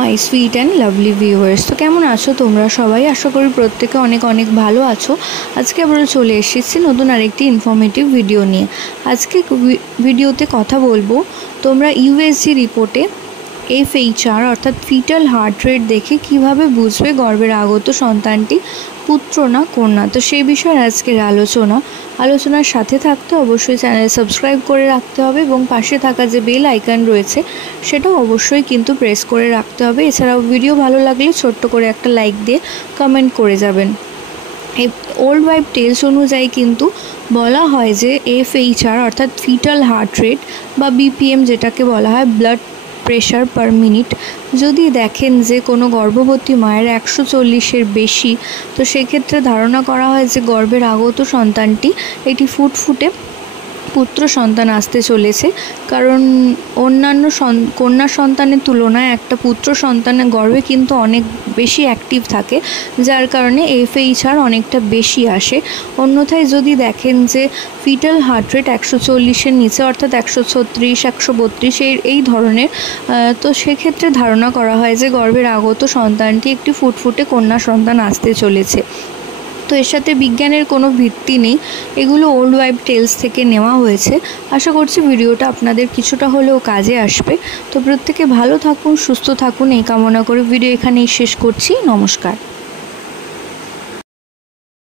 My sweet and lovely viewers, তো কেমন আছো তোমরা সবাই? আশা করি প্রত্যেকে অনেক অনেক ভালো আছো। আজকে আমরা চলে এসেছি নতুন আরেকটি ইনফরমেটিভ ভিডিও নিয়ে। আজকে ভিডিওতে কথা বলবো তোমরা ইউএসজি রিপোর্টে FHR অর্থাৎ ফিটাল হার্ট রেট দেখে কিভাবে বুঝবে গর্ভের আগত সন্তানটি পুত্র না কন্যা। তো সেই বিষয়ে আজকের আলোচনার সাথে থাকতে অবশ্যই চ্যানেল সাবস্ক্রাইব করে রাখতে হবে এবং পাশে থাকা যে বেল আইকন রয়েছে সেটাও অবশ্যই কিন্তু প্রেস করে রাখতে হবে। এছাড়াও ভিডিও ভালো লাগলে ছোট্ট করে একটা লাইক দিয়ে কমেন্ট করে যাবেন। এই ওল্ড ওয়াইফ টেলস অনুযায়ী কিন্তু বলা হয় যে FHR অর্থাৎ ফিটাল হার্ট রেট বা BPM যেটাকে বলা হয় ব্লাড প্রেশার পার মিনিট, যদি দেখেন যে কোনো গর্ভবতী মায়ের 140-এর বেশি, তো সেক্ষেত্রে ধারণা করা হয় যে গর্ভের আগত সন্তানটি এটি ফুটফুটে পুত্র সন্তান আসতে চলেছে। কারণ অন্যান্য কন্যা সন্তানের তুলনায় একটা পুত্র সন্তানের গর্ভে কিন্তু অনেক বেশি অ্যাক্টিভ থাকে, যার কারণে FHR অনেকটা বেশি আসে। অন্যথায় যদি দেখেন যে ফিটাল হার্ট রেট 140-এর নিচে অর্থাৎ 136, 132 এই ধরনের, তো সেক্ষেত্রে ধারণা করা হয় যে গর্ভের আগত সন্তানটি একটি ফুটফুটে কন্যা সন্তান আসতে চলেছে। তো এর সাথে বিজ্ঞানের কোনো ভিত্তি নেই, এগুলো ওল্ড ওয়াইফ টেলস থেকে নেওয়া হয়েছে। আশা করছি ভিডিওটা আপনাদের কিছুটা হলেও কাজে আসবে। তো প্রত্যেকে ভালো থাকুন, সুস্থ থাকুন এই কামনা করে ভিডিও এখানেই শেষ করছি। নমস্কার।